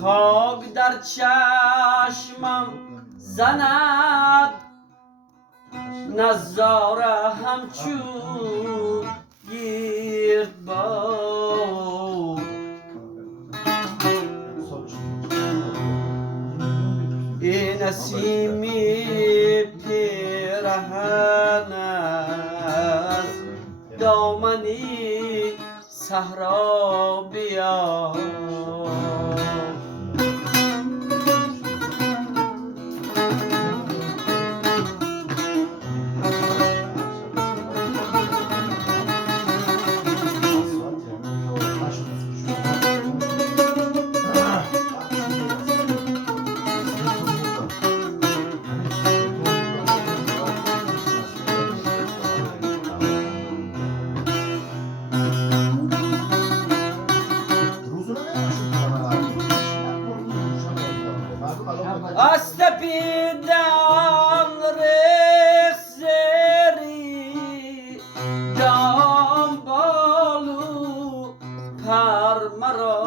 خاک در چشمم زند نظاره همچون گردباد این نسیمی پیرهن از دامنی صحرا بیا Astapidam rexeri dam balu parmara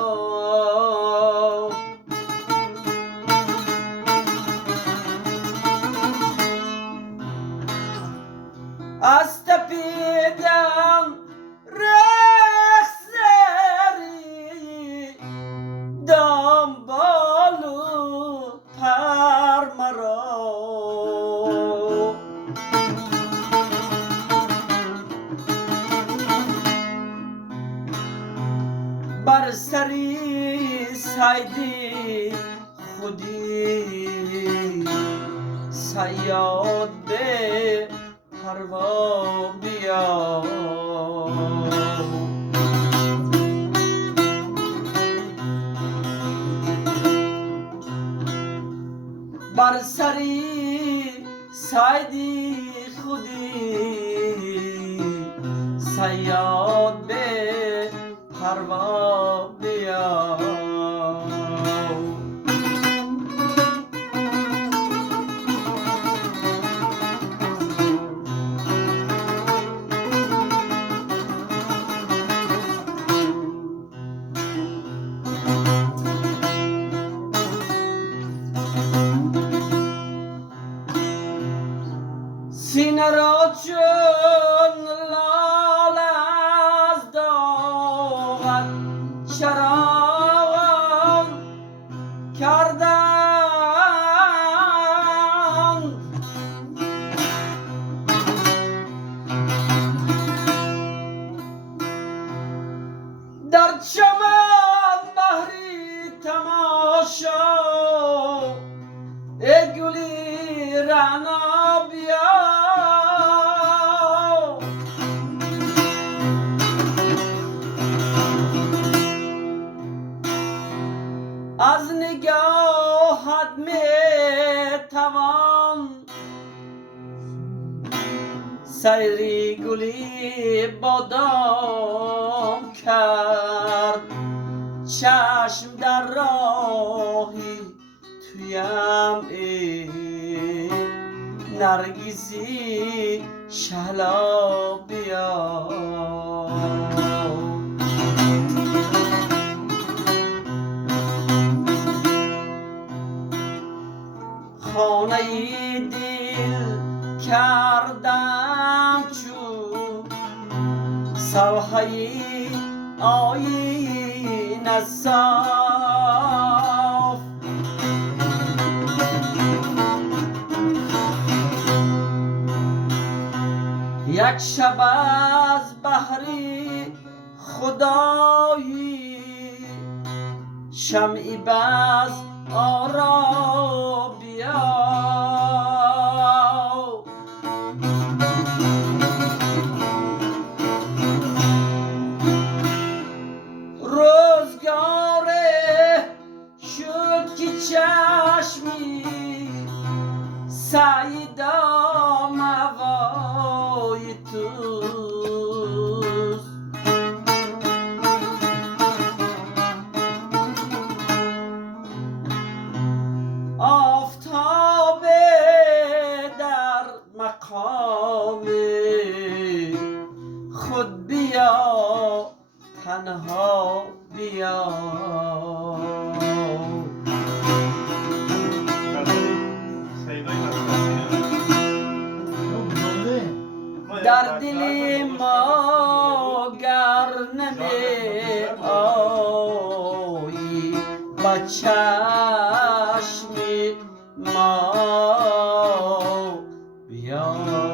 Astapidam rexeri dam balu مرا بر سری سیدی خودی صیاد به پروا بیا بر سری سیدی خودی صیاد به پروا بیا سینه را چون لال از داغت چراغان کردند در چمن بحری تماشا ای گلی رعنا بیا از نگاهت میتوان سیری گلی بادام کرد چشم در راهی تویم ای نرگیزی شهلا بیا خانه دل کردم چون سوحه آیین صاف یک شب از بحری خدایی شمعی باز آرا بیا روزگار شد که چشمی سعیدا موای توست آفتاب در مقام خود بیا تنها بیا در دل ما گر نمی آیی با چشم ما بیا